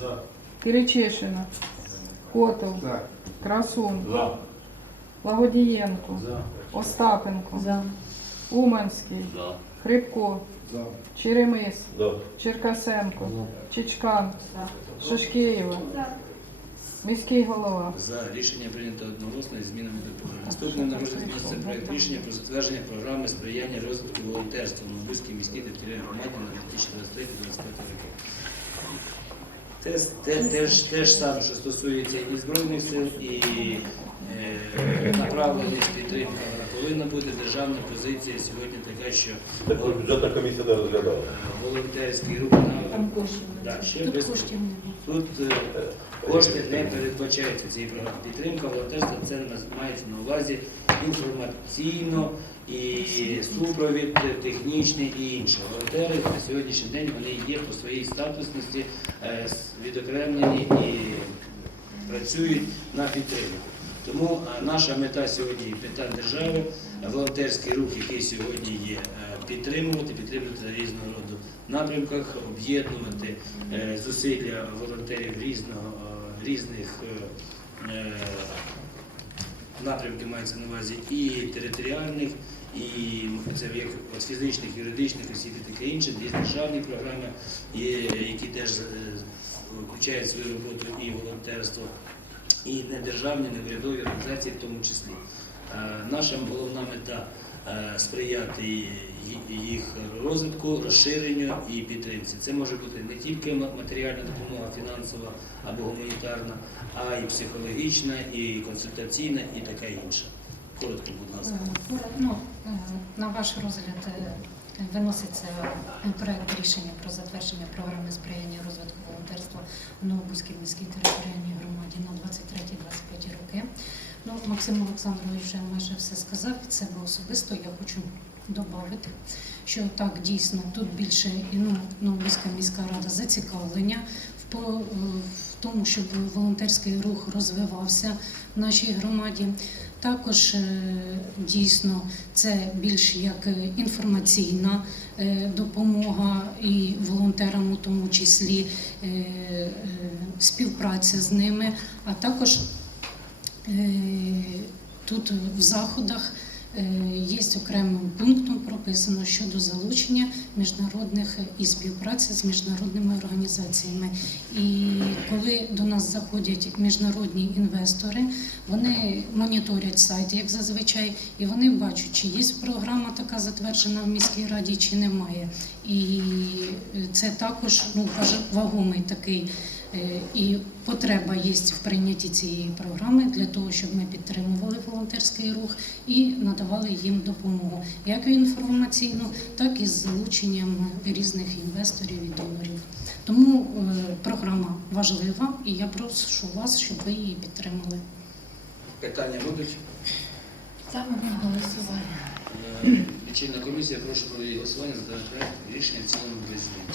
За. Киричишина, Котов, За. Красун, За. Лагодієнко, За. Остапенко, За. Уманський, За. Хрипко, За. Черемис, За. Черкасенко, Чичкан, Шашкеєва, міський голова. За рішення прийнято одноголосно із змінами до програми. Наступним на розгляд вноситься проект рішення про затвердження програми сприяння розвитку волонтерства в Новобузькій міській територіальній громаді на 2023-2025 роки. Те, те, те, ж, те ж саме, що стосується і Збройних сил, і е, направленість підтримка. Повинна бути державна позиція сьогодні така, що Так бюджетна комісія не розглядала. волонтерські волонтерський рух на Там коштів Да, ще Тут без- коштів немає. Тут е, кошти не передбачаються цієї програми. Підтримка волонтерства це мається на увазі інформаційно і супровід технічний і інше. Волонтери на сьогоднішній день вони є по своїй статусності е, відокремлені і працюють на підтримку. Тому е, наша мета сьогодні мета держави, волонтерський рух, який сьогодні є, підтримувати, підтримувати різного роду напрямках, об'єднувати е, зусилля волонтерів різного, е, різних е, напрямків мається на увазі і територіальних, і це як от фізичних, юридичних осіб і таке інше, є державні програми, які теж включають свою роботу і волонтерство, і недержавні, неурядові організації в тому числі. Наша головна мета сприяти їх розвитку, розширенню і підтримці. Це може бути не тільки матеріальна допомога, фінансова або гуманітарна, а і психологічна, і консультаційна, і така інша. Коротко, будь ласка. Е, Ну, е, на ваш розгляд е, виноситься проект рішення про затвердження програми сприяння розвитку волонтерства в Новобузькій міській територіальній громаді на 23-25 роки. Ну, Максим Олександрович вже майже все сказав. Від себе особисто я хочу додати, що так дійсно тут більше ну, Новобузька міська рада зацікавлення в, в тому, щоб волонтерський рух розвивався в нашій громаді. Також е, дійсно це більш як е, інформаційна е, допомога і волонтерам, у тому числі е, е, співпраця з ними, а також е, тут в заходах е, є окремим пунктом прописано щодо залучення міжнародних і співпраці з міжнародними організаціями. І коли до нас заходять міжнародні інвестори, вони моніторять сайт, як зазвичай, і вони бачать, чи є програма така затверджена в міській раді, чи немає. І е, це також ну, вагомий такий. Е, І потреба є в прийнятті цієї програми для того, щоб ми підтримували волонтерський рух і надавали їм допомогу, як інформаційну, так і з залученням різних інвесторів і донорів. Тому е, програма важлива, і я прошу вас, щоб ви її підтримали. Питання будуть? Саме на голосування. Е, Лічильна комісія, прошу про її голосування за проект рішення в цілому без змін.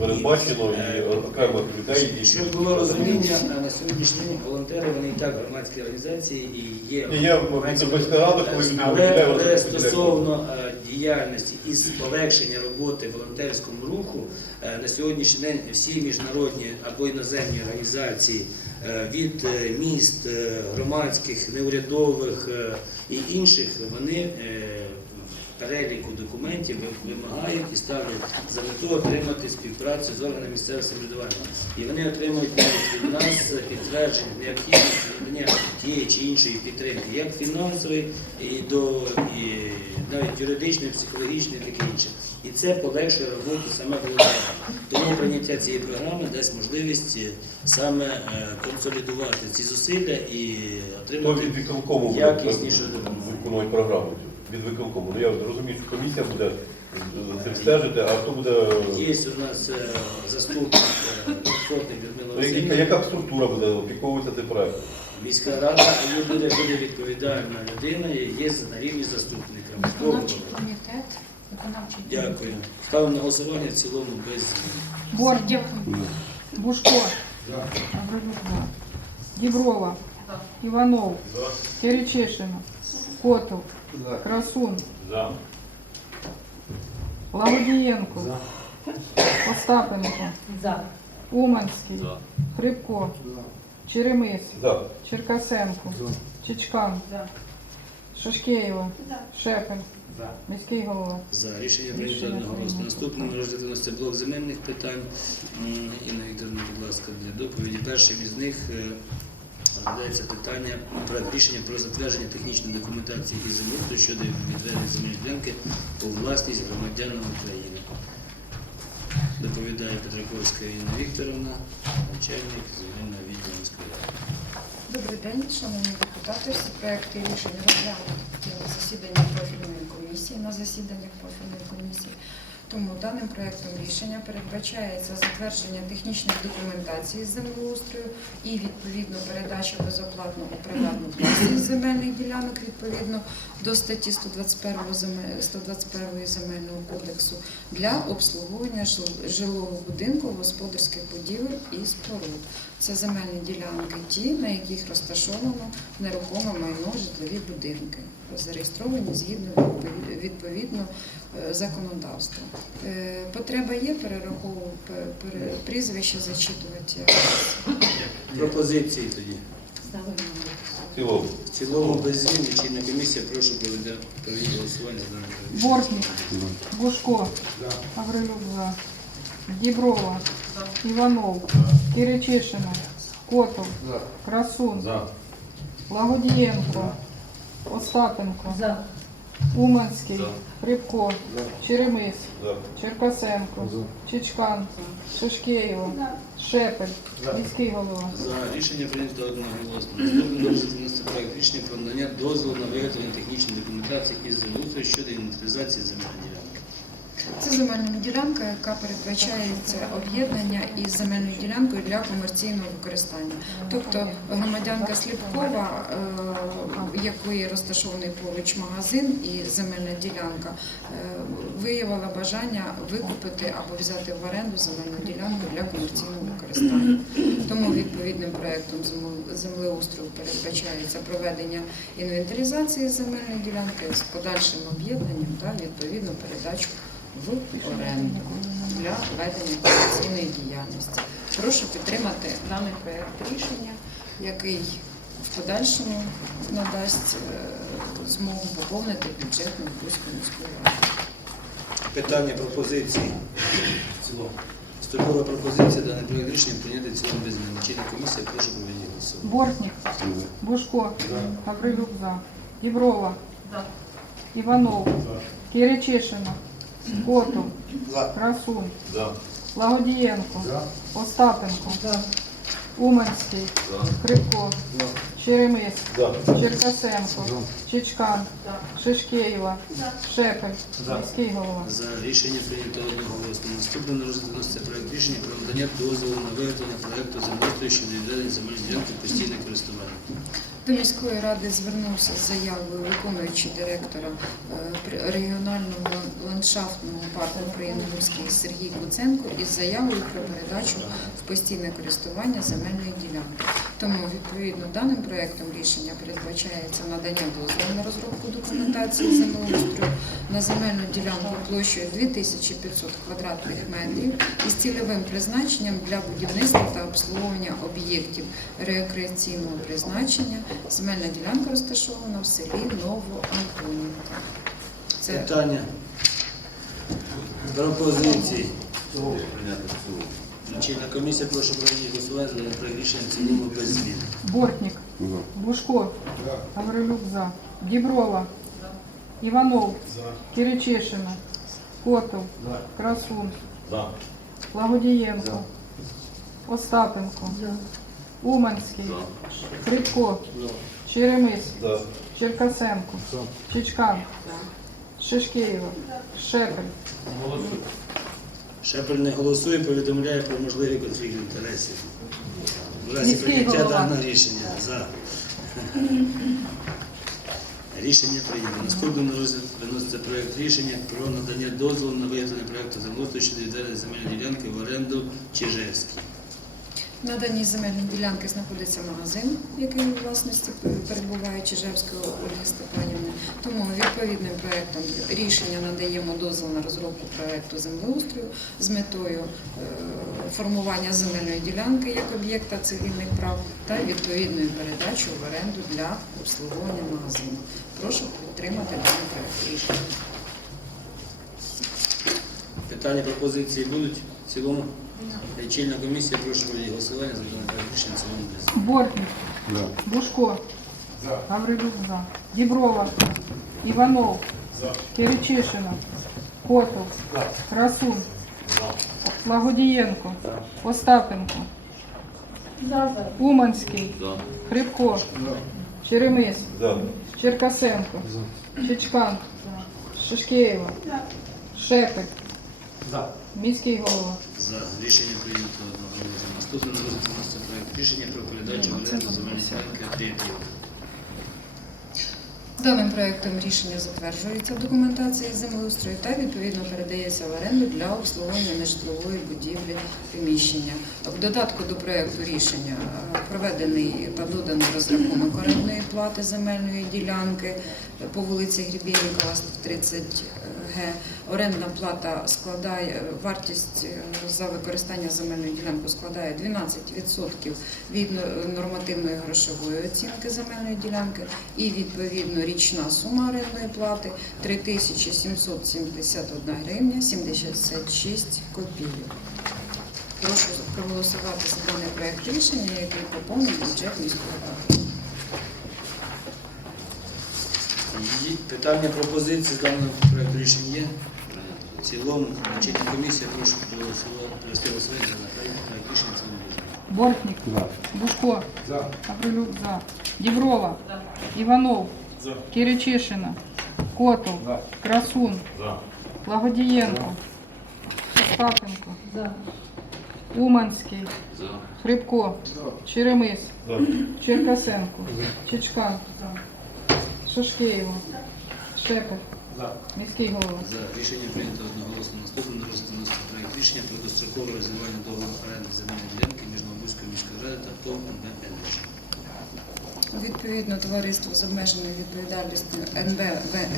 Передбачено і окремих людей. і- Щоб було розуміння, е, на сьогоднішній день волонтери вони і так громадські організації і є. Ні, я мається- рада, коли люди але, але стосовно е, діяльності і полегшення роботи волонтерському руху, е, на сьогоднішній день всі міжнародні або іноземні організації е, від е, міст, е, громадських, неурядових е, і інших, вони е, переліку документів вимагають і ставлять за мету отримати співпрацю з органами місцевого самоврядування. І вони отримують від нас підтвердження необхідності надання тієї чи іншої підтримки, як фінансової, і до і навіть юридичної, психологічної, таке інше. І це полегшує роботу саме волонтерів. Тому прийняття цієї програми дасть можливість е, саме е, консолідувати ці зусилля і отримати якіснішу допомогу. програму? Від виконкому. Ну я розумію, що комісія буде за цим стежити, а хто буде. Є у нас е, заступник е, Скотник Людмила Ну, Васильівна. Яка структура буде опіковуватися цим проектом? Міська рада і буде, буде відповідальна людина і є на рівні заступника. Виконавчий комітет, виконавчий Дякую. Ставимо на голосування в цілому без змін. Борг, Дякую. Бушко, за. Діброва, Іванов, Киричишина, Котов, Красун, За. Лагодієнко, Остапенко, За. Уманський, Хрипко, Черемис, За. Черкасенко, Чичкан, Шашкеєва, Шепель, міський голова. За. Рішення прийнято. Одноголосно. Наступним розгляд це блок земельних питань. Інна Вікторовна, будь ласка, для доповіді. Першим із них е, розглядається питання про рішення про затвердження технічної документації і землеустрою щодо відведення земельної ділянки у власність громадянам України. Доповідає Петраковська Інна Вікторовна, начальник земельного відділу ради. Добрий день, шановні депутати. Всі проекти рішень розглянуті на засіданні профільної комісії, на засіданнях профільної комісії. Тому даним проектом рішення передбачається затвердження технічної документації землеустрою і відповідно передача безоплатно у приватну власність земельних ділянок відповідно до статті 121 земель- 121 земельного кодексу для обслуговування жил- жилого будинку, господарських будівель і споруд. Це земельні ділянки ті, на яких розташовано нерухоме майно житлові будинки, зареєстровані згідно відпові- відповідно законодавства. Е, Потреба є перераховувати прізвище зачитувати. Пропозиції тоді. В цілому. В цілому без змін лічильна комісія прошу проведе провести голосування за. Бортник, Бушко, Гаврилюк. Діброва, Іванов, Киричишина, Котов, Красун, Лагодієнко, Остапенко, За. Уманський, Рибко, Черемис. Черкасенко, Чичкан, Шишкеєва, Шепель, міський голова. За рішення прийнято одноголосно. Наступний внести проект рішення про надання дозволу на виготовлення технічної документації із землеустрою щодо інвентаризації земельної ділянки. Це земельна ділянка, яка передбачається об'єднання із земельною ділянкою для комерційного використання. Тобто громадянка Сліпкова, е, в якої розташований поруч магазин і земельна ділянка, е, виявила бажання викупити або взяти в оренду земельну ділянку для комерційного використання. Тому відповідним проектом земле- землеустрою передбачається проведення інвентаризації земельної ділянки з подальшим об'єднанням та відповідно передачу в оренду для ведення комерційної діяльності. Прошу підтримати даний проект рішення, який в подальшому надасть е, змогу поповнити бюджет Новобузької міської ради. Питання пропозиції. Структура пропозиції даний проект рішення прийняти цілому без змін. Лічильна комісія прошу голосування. Бортник, Бушко, Гаврилюк за. Діброва, Іванов, Киричишина, Котов, Красун, За. Лагодієнко, Остапенко, Уманський, Хрипко, Черемис, За. Черкасенко, Чичкан, Шишкеєва, Шепель, міський голова. За рішення прийнято одноголосно. Наступний на розгляд вноситься проект рішення про надання дозволу на виготовлення проекту землеустрою щодо відведення земельної ділянки постійне користування. До міської ради звернувся з заявою виконуючий директора е, регіонального ландшафтного парку України Гурський Сергій Куценко із заявою про передачу в постійне користування земельної ділянки. Тому відповідно даним проектом рішення передбачається надання дозволу на розробку документації землеустрою на земельну ділянку площею 2500 квадратних метрів із цільовим призначенням для будівництва та обслуговування об'єктів рекреаційного призначення. Земельна ділянка розташована в селі Новоантонівка. Це Питання. Пропозиції. В комісія прошу провести голосування проект рішення в цілому без змін. Бортник, Бушко, Гаврилюк за. Діброва, Іванов, Киричишина, Котов, Красун, За. Лагодієнко, Остапенко, Уманський, Хрипко, Черемис. Черкасенко, Чичкан, Шишкеєва, Шепель, Шепель не голосує, повідомляє про можливий конфлікт інтересів. В разі Міський прийняття голова. даного рішення за. Рішення прийнято. Наступним на розгляд виноситься проект рішення про надання дозволу на виготовлення проекту землеустрою щодо відведення земельної ділянки в оренду Чижевській. На даній земельній ділянці знаходиться магазин, який у власності перебуває Чижевської Ольги Степанівни. Тому відповідним проектом рішення надаємо дозвіл на розробку проекту землеустрою з метою е, формування земельної ділянки як об'єкта цивільних прав та відповідною передачу в оренду для обслуговування магазину. Прошу підтримати даний проект рішення. Питання пропозиції будуть в цілому? Лічильна комісія, прошу провести голосування за рішення в цілому без. Бортник. Бушко. Гаврилюк за. Діброва. Іванов. Киричишина. Котов. Красун. Лагодієнко. Остапенко. Уманський. Хрипко. Черемис. За. Черкасенко. Чичкан. Шишкеєва. Шепель. Міський голова. За рішення прийнято одноголосно. Наступний на розгляд вноситься проект рішення про передачу оренду земельної ділянки Трєпів. Даним проектом рішення затверджується в документації землеустрою та відповідно передається в оренду для обслуговування нежитлової будівлі приміщення. В додатку до проекту рішення е, проведений та доданий розрахунок орендної плати земельної ділянки по вулиці Гребєнікова, 30 Г. Орендна плата складає вартість е, за використання земельної ділянки складає 12% від нормативної грошової оцінки земельної ділянки і відповідно річна сума орендної плати 3771 гривня 76 копійок. Прошу проголосувати за даний проект рішення, який поповнить бюджет міської ради. Є Питання пропозиції з даного проекту рішення є? В цілому лічильна комісія, прошу проголосувати, провести голосування за даний проект рішення цілому. Бортник. Бушко. Гаврилюк за. Діброва. Іванов. Киричишина. Котов. Красун. Лагодієнко. Остапенко. Уманський. Хрипко. Черемис. За. Черкасенко. Чичкан. Шашкеєва. За. Міський голова. За рішення прийнято одноголосно. Наступне на проект рішення про дострокове розвивання договору оренди земельної ділянки між Новобузькою міською радою та ТОВ «Енерджі». Відповідно, товариство з обмеженою відповідальністю НБ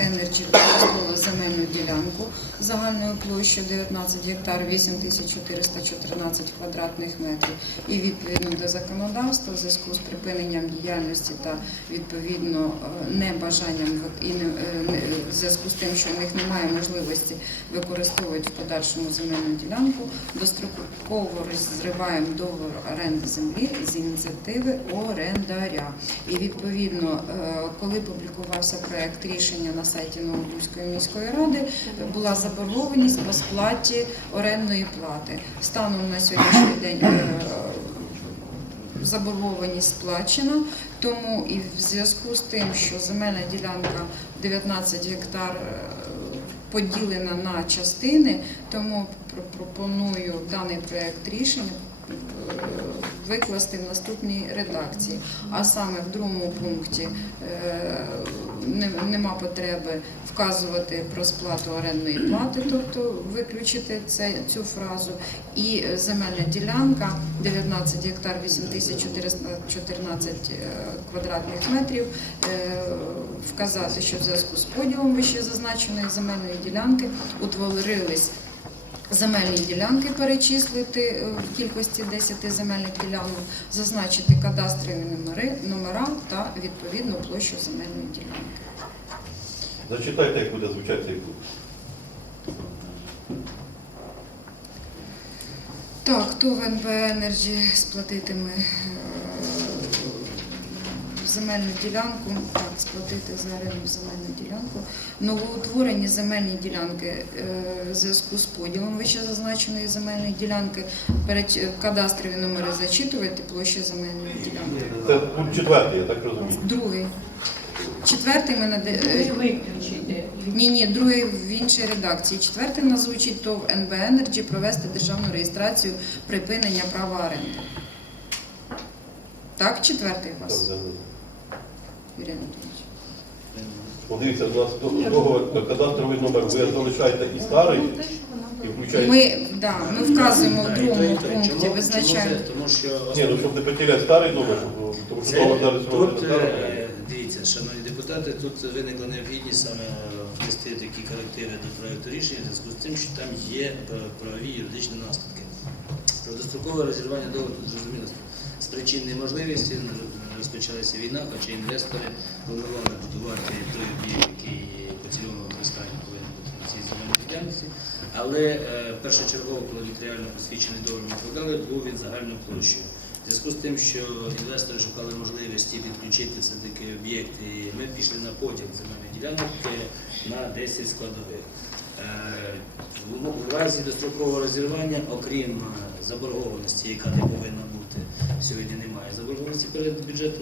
Енерджі використовувало земельну ділянку загальною площею 19 гектар 8414 квадратних метрів. І відповідно до законодавства, в зв'язку з припиненням діяльності та відповідно е, небажанням і не, е, в зв'язку з тим, що в них немає можливості використовувати в подальшому земельну ділянку, достроково розриваємо договір оренди землі з ініціативи орендаря. І відповідно, е, коли публікувався проект рішення на сайті Новобузької міської ради, була заборгованість по сплаті орендної плати. Станом на сьогоднішній день е, заборгованість сплачена, тому і в зв'язку з тим, що земельна ділянка 19 гектар е, поділена на частини, тому пропоную даний проект рішення викласти в наступній редакції. А саме в другому пункті е, нема потреби вказувати про сплату орендної плати, тобто виключити цю фразу. І земельна ділянка 19 гектар 8414 е, квадратних метрів. е, Вказати, що в зв'язку з поділом вище зазначеної земельної ділянки утворились земельні ділянки перечислити е, в кількості 10 земельних ділянок, зазначити кадастрові номери, номера та відповідну площу земельної ділянки. Зачитайте, як буде звучати цей пункт. Так, хто в НВ Енерджі сплатитиме е, земельну ділянку, так, сплатити за оренду земельну ділянку. Новоутворені земельні ділянки е, в зв'язку з поділом вище зазначеної земельної ділянки, перед кадастрові номери зачитувати площа земельної ділянки. Це пункт четвертий, я так розумію. Другий. Четвертий ми наде... Ні, ні, другий в іншій редакції. Четвертий в нас звучить ТОВ НБ Енерджі провести державну реєстрацію припинення права оренди. Так, четвертий у вас. Юрій Анатолійович? Подивіться, у нас договор, кадастровий номер, ви залишаєте і старий, і включаєте. Ми, да, ми вказуємо в другому пункті, визначаємо. це? Тому що Ні, ну щоб не потеряти старий номер, щоб- тому що Це, зараз тут, е, дивіться, шановні депутати, тут виникла необхідність саме внести такі корективи до проекту рішення в зв'язку з тим, що там є е, правові юридичні наслідки. Про дострокове розірвання договору тут зрозуміло з причин неможливості розпочалася війна, хоча інвестори планували будувати той об'єкт, який по цільовому використанню повинен бути на цій земельній ділянці. Але е, першочергово, коли нотаріально посвідчений договір ми вкладали, був він загальною площею. В зв'язку з тим, що інвестори шукали можливості підключити все-таки об'єкти, ми пішли на поділ земельних ділянок е, на 10 складових. Е, в- разі дострокового розірвання, окрім е, заборгованості, яка не повинна бути, сьогодні немає заборгованості перед бюджетом